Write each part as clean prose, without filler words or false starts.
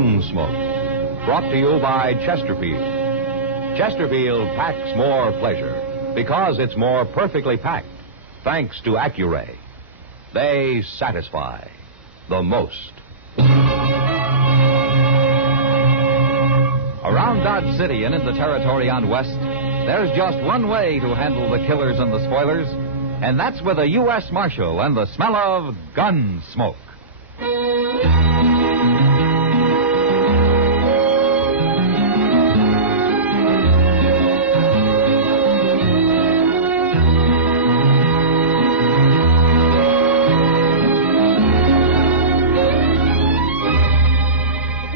Gunsmoke, brought to you by Chesterfield. Chesterfield packs more pleasure because it's more perfectly packed, thanks to Accuray. They satisfy the most. Around Dodge City and in the territory on West, there's just one way to handle the killers and the spoilers, and that's with a U.S. Marshal and the smell of gun smoke.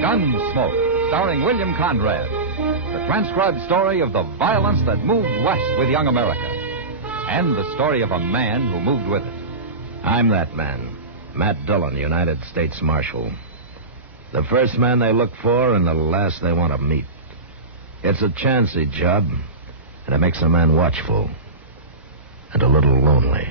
Gunsmoke, starring William Conrad. The transcribed story of the violence that moved west with young America. And the story of a man who moved with it. I'm that man, Matt Dillon, United States Marshal. The first man they look for and the last they want to meet. It's a chancy job, and it makes a man watchful and a little lonely.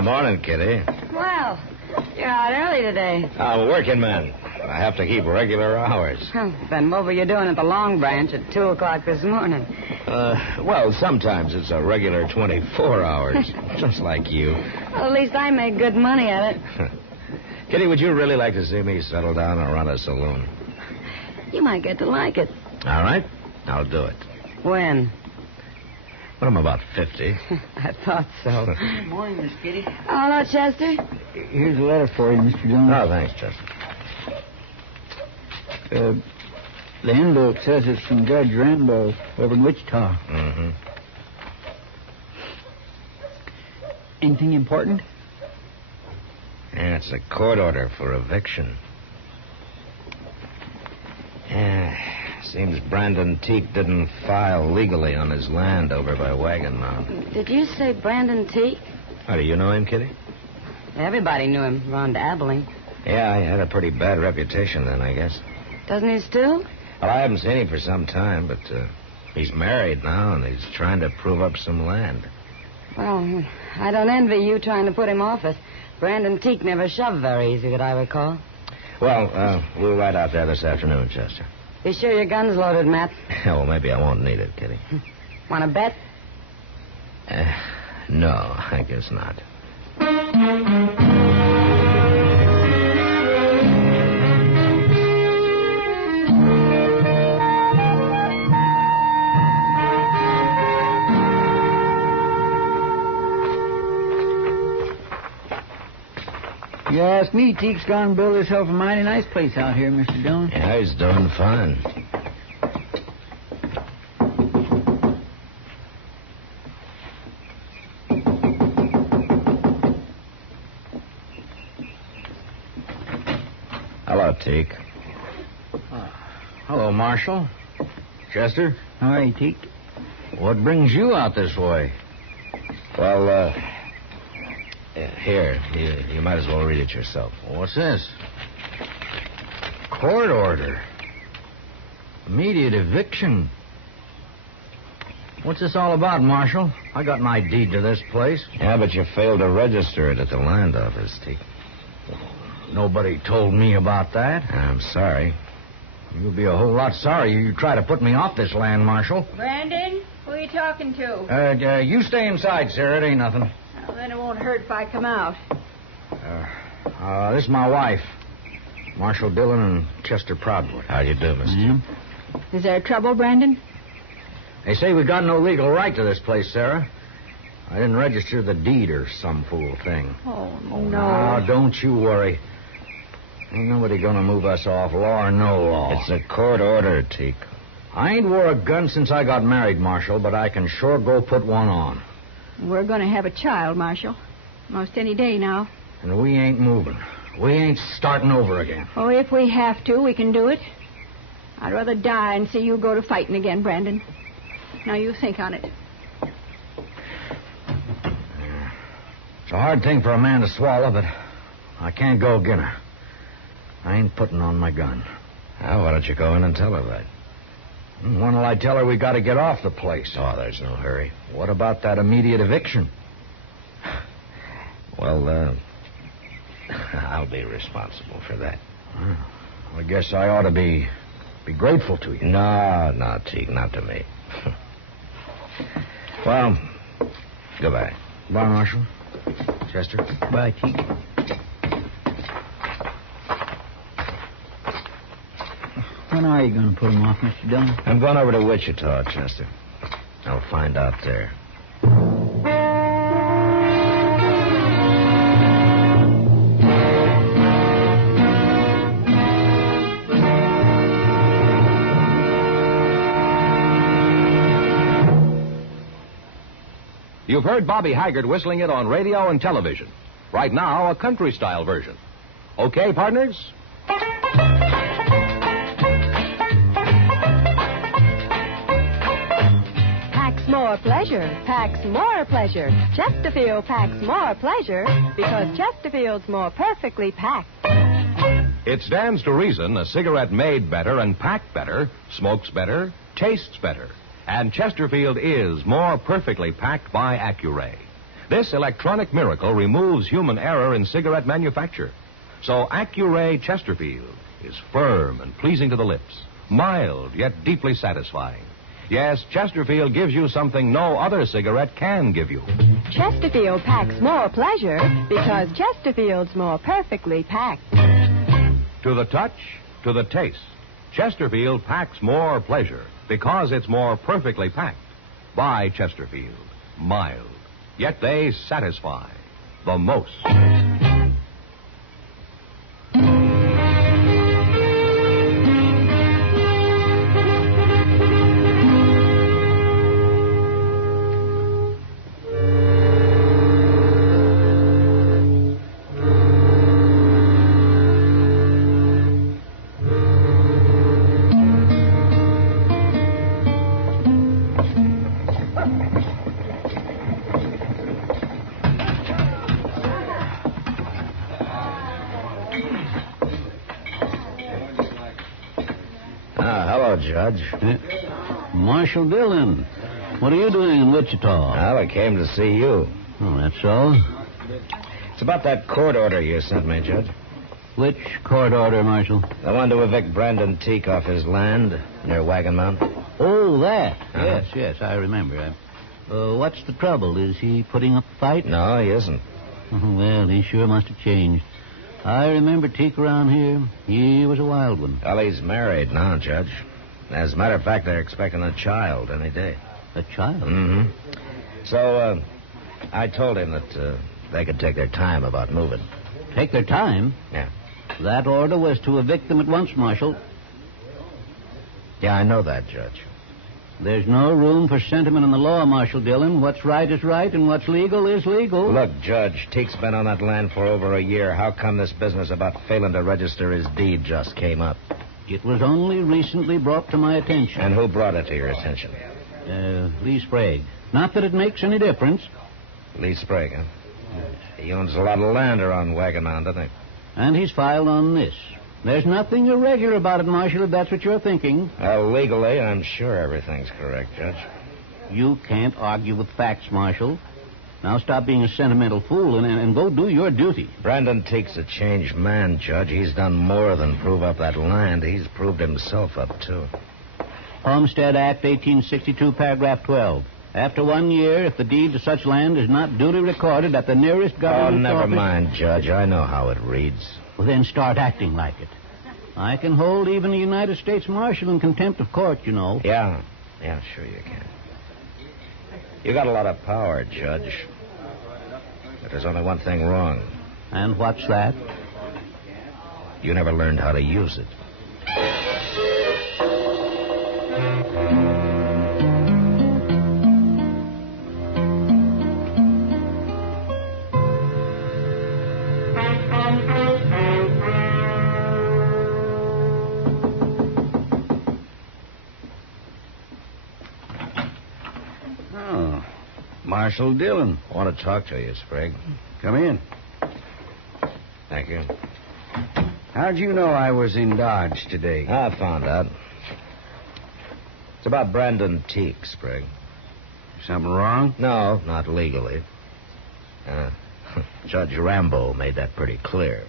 Morning, Kitty. Well, you're out early today. I'm a working man. I have to keep regular hours. Then what were you doing at the Long Branch at 2 o'clock this morning? Well, sometimes it's a regular 24 hours, just like you. Well, at least I make good money at it. Kitty, would you really like to see me settle down and run a saloon? You might get to like it. All right, I'll do it. When? When I'm about 50. I thought so. Good morning, Miss Kitty. Oh, hello, Chester. Here's a letter for you, Mr. Dillon. Oh, thanks, Chester. The envelope says it's from Judge Rambo over in Wichita. Mm-hmm. Anything important? Yeah, it's a court order for eviction. Seems Brandon Teague didn't file legally on his land over by Wagon Mound. Did you say Brandon Teague? Oh, do you know him, Kitty? Everybody knew him around Abilene. Yeah, he had a pretty bad reputation then, I guess. Doesn't he still? Well, I haven't seen him for some time, but he's married now, and he's trying to prove up some land. Well, I don't envy you trying to put him off it. Brandon Teague never shoved very easy, that I recall. Well, we'll ride out there this afternoon, Chester. Be sure your gun's loaded, Matt. Well, maybe I won't need it, Kitty. Want to bet? No, I guess not. You ask me, Teague's gone and built himself a mighty nice place out here, Mr. Dillon. Yeah, he's doing fine. Hello, Teague. Hello, Marshal. Chester? All right, Teague. What brings you out this way? Well, here, you might as well read it yourself. What's this? Court order. Immediate eviction. What's this all about, Marshal? I got an ID to this place. Yeah, but you failed to register it at the land office, Teague. Nobody told me about that. I'm sorry. You'll be a whole lot sorry you try to put me off this land, Marshal. Brandon, who are you talking to? You stay inside, Sarah. It ain't nothing. Well, then it won't hurt if I come out. This is my wife, Marshal Dillon and Chester Proudfoot. How do you do, mister? Mm-hmm. Is there trouble, Brandon? They say we've got no legal right to this place, Sarah. I didn't register the deed or some fool thing. Oh, no. Now, don't you worry. Ain't nobody gonna move us off, law or no law. It's a court order, Teague. I ain't wore a gun since I got married, Marshal, but I can sure go put one on. We're going to have a child, Marshal. Most any day now. And we ain't moving. We ain't starting over again. Oh, if we have to, we can do it. I'd rather die and see you go to fighting again, Brandon. Now, you think on it. It's a hard thing for a man to swallow, but I can't go again her. I ain't putting on my gun. Well, why don't you go in and tell her that? When'll I tell her we got to get off the place? Oh, there's no hurry. What about that immediate eviction? Well, I'll be responsible for that. I guess I ought to be grateful to you. No, Teague, not to me. Well, goodbye. Bye, Marshal. Chester. Bye, Teague. When are you going to put him off, Mr. Dillon? I'm going over to Wichita, Chester. I'll find out there. You've heard Bobby Haggart whistling it on radio and television. Right now, a country-style version. Okay, partners? Packs more pleasure. Packs more pleasure. Chesterfield packs more pleasure because Chesterfield's more perfectly packed. It stands to reason a cigarette made better and packed better smokes better, tastes better. And Chesterfield is more perfectly packed by Accuray. This electronic miracle removes human error in cigarette manufacture. So Accuray Chesterfield is firm and pleasing to the lips, mild yet deeply satisfying. Yes, Chesterfield gives you something no other cigarette can give you. Chesterfield packs more pleasure because Chesterfield's more perfectly packed. To the touch, to the taste, Chesterfield packs more pleasure because it's more perfectly packed by Chesterfield. Mild, yet they satisfy the most. Judge. Marshal Dillon, what are you doing in Wichita? Well, I came to see you. Oh, that's all? It's about that court order you sent me, Judge. Which court order, Marshal? The one to evict Brandon Teak off his land near Wagon Mount. Oh, that. Yes, I remember. What's the trouble? Is he putting up a fight? No, he isn't. Well, he sure must have changed. I remember Teak around here. He was a wild one. Well, he's married now, Judge. As a matter of fact, they're expecting a child any day. A child? Mm-hmm. So, I told him that they could take their time about moving. Take their time? Yeah. That order was to evict them at once, Marshal. Yeah, I know that, Judge. There's no room for sentiment in the law, Marshal Dillon. What's right is right, and what's legal is legal. Look, Judge, Teak's been on that land for over a year. How come this business about failing to register his deed just came up? It was only recently brought to my attention. And who brought it to your attention? Lee Sprague. Not that it makes any difference. Lee Sprague, huh? He owns a lot of land around Wagon Mound, doesn't he? And he's filed on this. There's nothing irregular about it, Marshal, if that's what you're thinking. Well, legally, I'm sure everything's correct, Judge. You can't argue with facts, Marshal. Now stop being a sentimental fool and go do your duty. Brandon Teak's a changed man, Judge. He's done more than prove up that land. He's proved himself up, too. Homestead Act 1862, paragraph 12. After 1 year, if the deed to such land is not duly recorded at the nearest government never office... mind, Judge. I know how it reads. Well, then start acting like it. I can hold even a United States Marshal in contempt of court, you know. Yeah, sure you can. You got a lot of power, Judge. But there's only one thing wrong. And what's that? You never learned how to use it. Marshal Dillon. I want to talk to you, Sprague. Come in. Thank you. How'd you know I was in Dodge today? I found out. It's about Brandon Teague, Sprague. Something wrong? No, not legally. Judge Rambo made that pretty clear.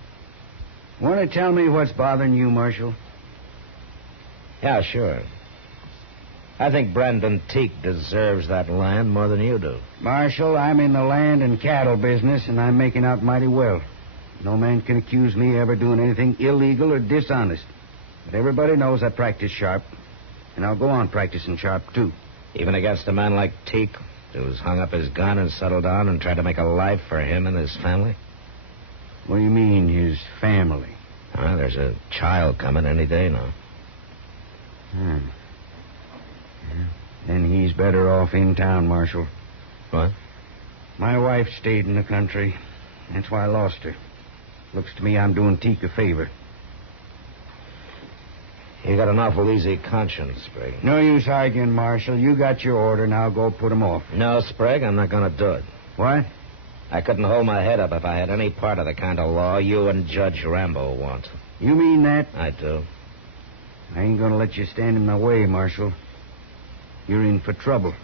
Want to tell me what's bothering you, Marshal? Yeah, sure. I think Brandon Teague deserves that land more than you do. Marshal, I'm in the land and cattle business, and I'm making out mighty well. No man can accuse me of ever doing anything illegal or dishonest. But everybody knows I practice sharp, and I'll go on practicing sharp, too. Even against a man like Teague, who's hung up his gun and settled down and tried to make a life for him and his family? What do you mean, his family? There's a child coming any day now. Yeah. Then he's better off in town, Marshal. What? My wife stayed in the country. That's why I lost her. Looks to me I'm doing Teague a favor. You got an awful easy conscience, Sprague. No use arguing, Marshal. You got your order, now go put him off. No, Sprague, I'm not going to do it. What? I couldn't hold my head up if I had any part of the kind of law you and Judge Rambo want. You mean that? I do. I ain't going to let you stand in my way, Marshal. You're in for trouble.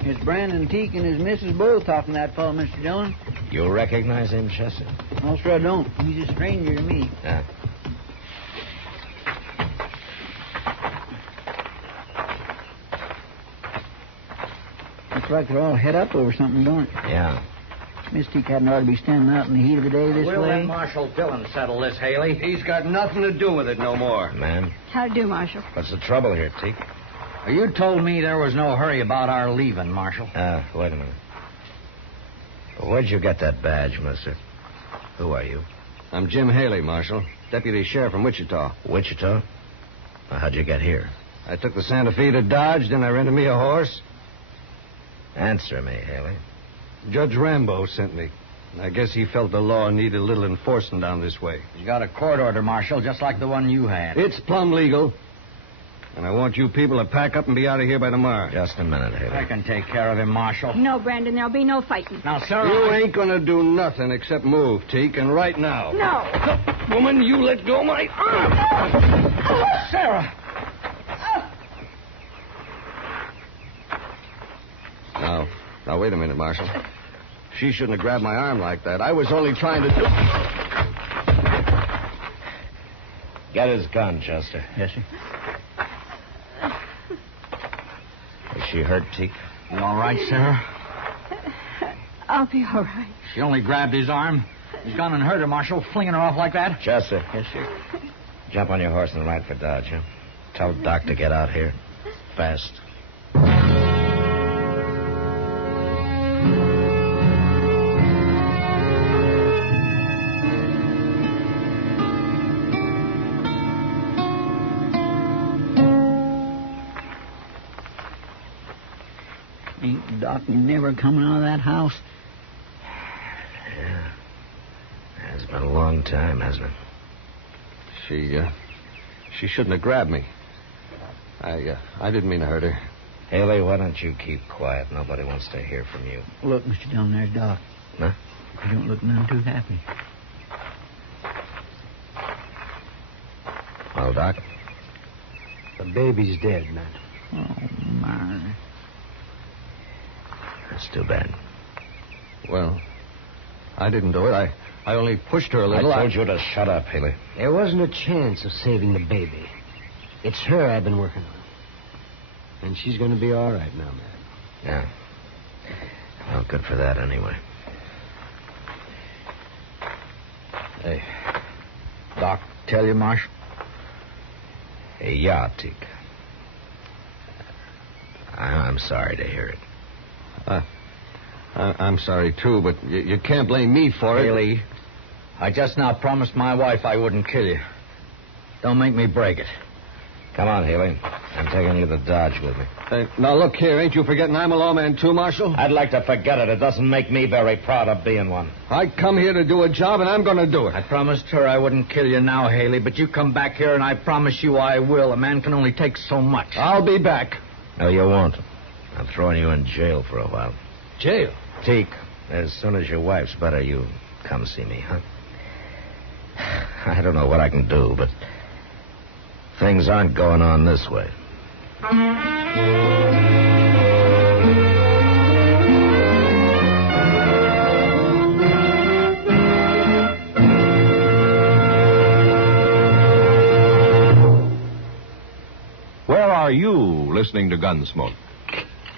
It's Brandon Teague and his missus both talking to that fellow, Mr. Dillon. You recognize him, Chester? No, sir, I don't. He's a stranger to me. Yeah. Looks like they're all head up over something, don't it? Yeah. Miss Teague hadn't ought to be standing out in the heat of the day this We'll way. let Marshal Dillon settle this, Haley. He's got nothing to do with it no more. Man, How do, Marshal? what's the trouble here, Teague? You told me there was no hurry about our leaving, Marshal. Wait a minute. Where'd you get that badge, mister? Who are you? I'm Jim Haley, Marshal. Deputy Sheriff from Wichita. Wichita? Well, how'd you get here? I took the Santa Fe to Dodge, then I rented me a horse. Answer me, Haley. Judge Rambo sent me. I guess he felt the law needed a little enforcing down this way. He's got a court order, Marshal, just like the one you had. It's plumb legal. And I want you people to pack up and be out of here by tomorrow. Just a minute, Haley. I can take care of him, Marshal. No, Brandon, there'll be no fighting. Now, sir, You ain't gonna do nothing except move, Teak, and right now. No. Woman, you let go my arm! Sarah! Now, wait a minute, Marshal. She shouldn't have grabbed my arm like that. I was only trying to do... Get his gun, Chester. Yes, sir. Is she hurt, Teak? You all right, Sarah? I'll be all right. She only grabbed his arm. He's gone and hurt her, Marshal, flinging her off like that. Chester. Yes, sir. Jump on your horse and ride for Dodge, huh? Tell Doc to get out here. Fast. Ain't Doc never coming out of that house? Yeah. It's been a long time, hasn't it? She shouldn't have grabbed me. I didn't mean to hurt her. Haley, why don't you keep quiet? Nobody wants to hear from you. Look, Mr. Dillon, there's Doc. Huh? You don't look none too happy. Well, Doc? The baby's dead, man. Oh, my. That's too bad. Well, I didn't do it. I only pushed her a little. I told you to shut up, Haley. There wasn't a chance of saving the baby. It's her I've been working on. And she's going to be all right now, man. Yeah. Well, good for that, anyway. Hey, Doc, tell you, Marshal? Yeah, Teak. I'm sorry to hear it. I'm sorry, too, but you can't blame me for it. Haley, I just now promised my wife I wouldn't kill you. Don't make me break it. Come on, Healy. I'm taking you to Dodge with me. Hey, now, look here. Ain't you forgetting I'm a lawman, too, Marshal? I'd like to forget it. It doesn't make me very proud of being one. I come here to do a job, and I'm going to do it. I promised her I wouldn't kill you now, Haley, but you come back here, and I promise you I will. A man can only take so much. I'll be back. No, you won't. I'm throwing you in jail for a while. Jail? Teak, as soon as your wife's better, you come see me, huh? I don't know what I can do, but things aren't going on this way. Where are you listening to Gunsmoke?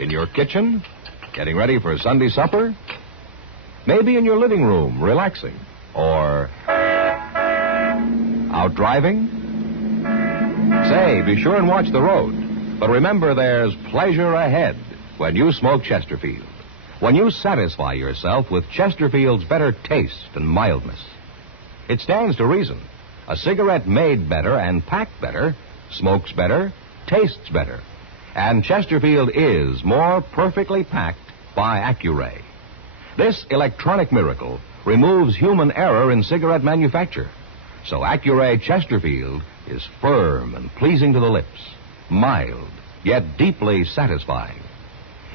In your kitchen? Getting ready for Sunday supper? Maybe in your living room, relaxing? Or out driving? Say, be sure and watch the road. But remember, there's pleasure ahead when you smoke Chesterfield. When you satisfy yourself with Chesterfield's better taste and mildness. It stands to reason. A cigarette made better and packed better, smokes better, tastes better. And Chesterfield is more perfectly packed by Accuray. This electronic miracle removes human error in cigarette manufacture. So Accuray Chesterfield is firm and pleasing to the lips, mild, yet deeply satisfying.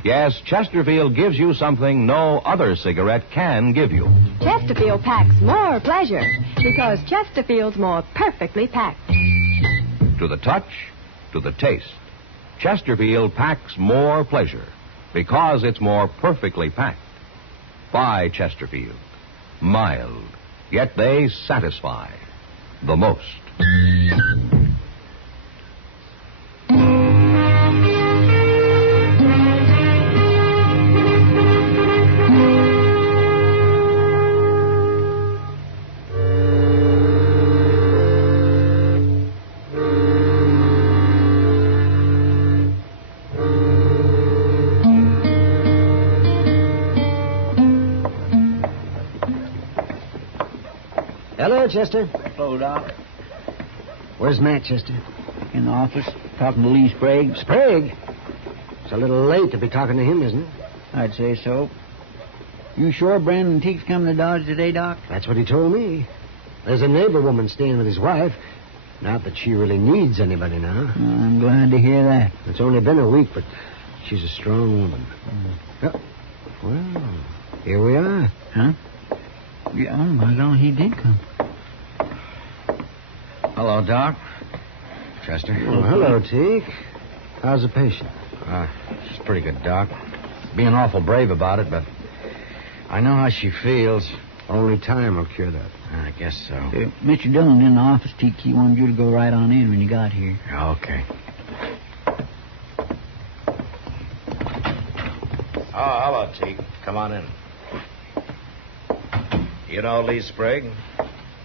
Yes, Chesterfield gives you something no other cigarette can give you. Chesterfield packs more pleasure because Chesterfield's more perfectly packed. To the touch, to the taste, Chesterfield packs more pleasure because it's more perfectly packed. By Chesterfield. Mild, yet they satisfy the most. Hello, Chester. Hello, Doc. Where's Matt, Chester? In the office, talking to Lee Sprague. Sprague? It's a little late to be talking to him, isn't it? I'd say so. You sure Brandon Teague's coming to Dodge today, Doc? That's what he told me. There's a neighbor woman staying with his wife. Not that she really needs anybody now. I'm glad to hear that. It's only been a week, but she's a strong woman. Well, here we are. Huh? Yeah, oh, my God, he did come. Hello, Doc. Chester. Oh, hello, Teague. How's the patient? She's pretty good, Doc. Being awful brave about it, but I know how she feels. Only time will cure that. I guess so. Mr. Dillon in the office, Teague. He wanted you to go right on in when you got here. Okay. Oh, hello, Teak. Come on in. You know Lee Sprague?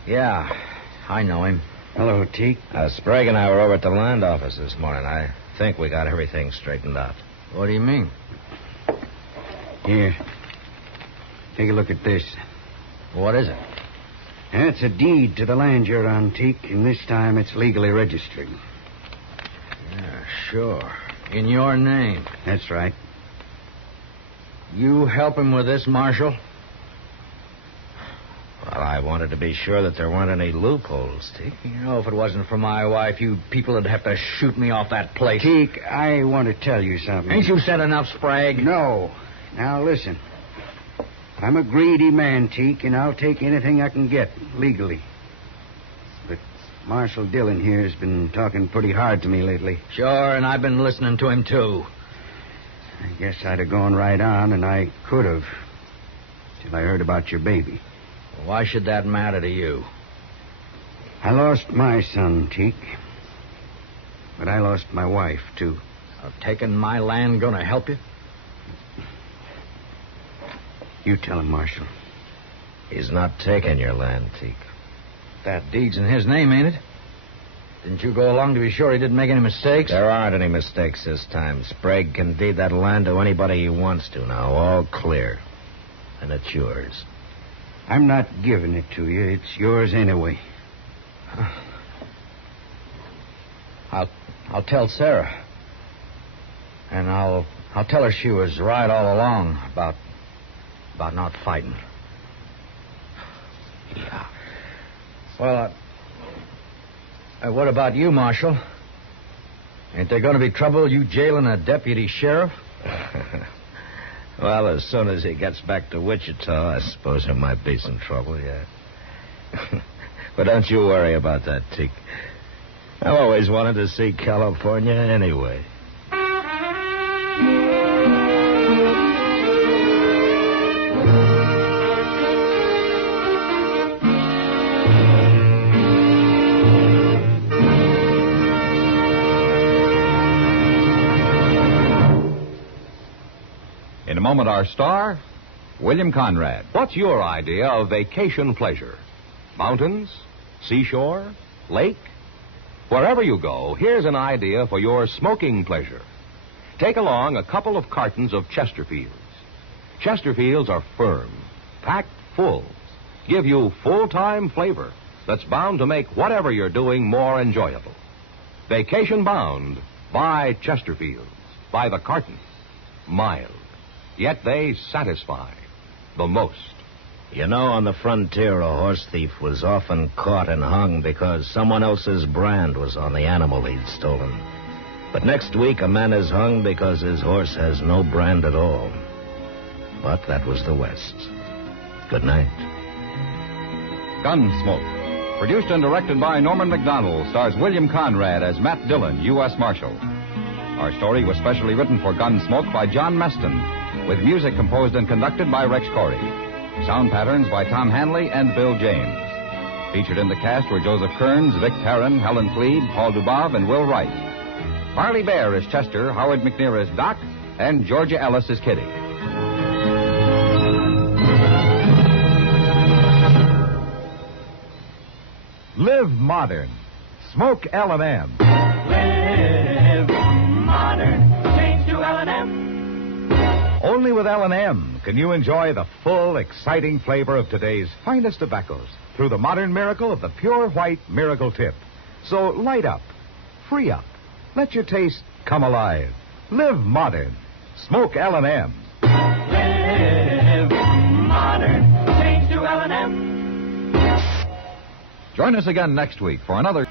Yeah, I know him. Hello, Teak. Sprague and I were over at the land office this morning. I think we got everything straightened out. What do you mean? Here. Take a look at this. What is it? It's a deed to the land you're on, Teak, and this time it's legally registered. Yeah, sure. In your name. That's right. You help him with this, Marshal? Well, I wanted to be sure that there weren't any loopholes, Teak. You know, if it wasn't for my wife, you people would have to shoot me off that place. Teak, I want to tell you something. Ain't you said enough, Sprague? No. Now, listen. I'm a greedy man, Teak, and I'll take anything I can get, legally. But Marshal Dillon here has been talking pretty hard to me lately. Sure, and I've been listening to him, too. I guess I'd have gone right on, and I could have, till I heard about your baby. Why should that matter to you? I lost my son, Teak. But I lost my wife, too. Taking my land gonna help you? You tell him, Marshal. He's not taking your land, Teak. That deed's in his name, ain't it? Didn't you go along to be sure he didn't make any mistakes? There aren't any mistakes this time. Sprague can deed that land to anybody he wants to now. All clear. And it's yours. I'm not giving it to you. It's yours anyway. I'll tell Sarah. And I'll tell her she was right all along about not fighting. Yeah. Well, what about you, Marshal? Ain't there going to be trouble you jailing a deputy sheriff? Well, as soon as he gets back to Wichita, I suppose there might be some trouble, yeah. But don't you worry about that, Teak. I've always wanted to see California anyway. In a moment, our star, William Conrad. What's your idea of vacation pleasure? Mountains? Seashore? Lake? Wherever you go, here's an idea for your smoking pleasure. Take along a couple of cartons of Chesterfields. Chesterfields are firm, packed full, give you full-time flavor that's bound to make whatever you're doing more enjoyable. Vacation bound, buy Chesterfields by the carton. Mild, yet they satisfy the most. You know, on the frontier, a horse thief was often caught and hung because someone else's brand was on the animal he'd stolen. But next week, a man is hung because his horse has no brand at all. But that was the West. Good night. Gunsmoke. Produced and directed by Norman MacDonnell, stars William Conrad as Matt Dillon, U.S. Marshal. Our story was specially written for Gunsmoke by John Meston, with music composed and conducted by Rex Corey. Sound patterns by Tom Hanley and Bill James. Featured in the cast were Joseph Kearns, Vic Perrin, Helen Fleed, Paul Dubov, and Will Wright. Parley Baer is Chester, Howard McNear is Doc, and Georgia Ellis is Kitty. Live modern. Smoke L&M. Live modern. Change to L&M. Only with L&M can you enjoy the full, exciting flavor of today's finest tobaccos through the modern miracle of the pure white Miracle Tip. So light up, free up, let your taste come alive. Live modern. Smoke L&M. Live modern. Change to L&M. Join us again next week for another...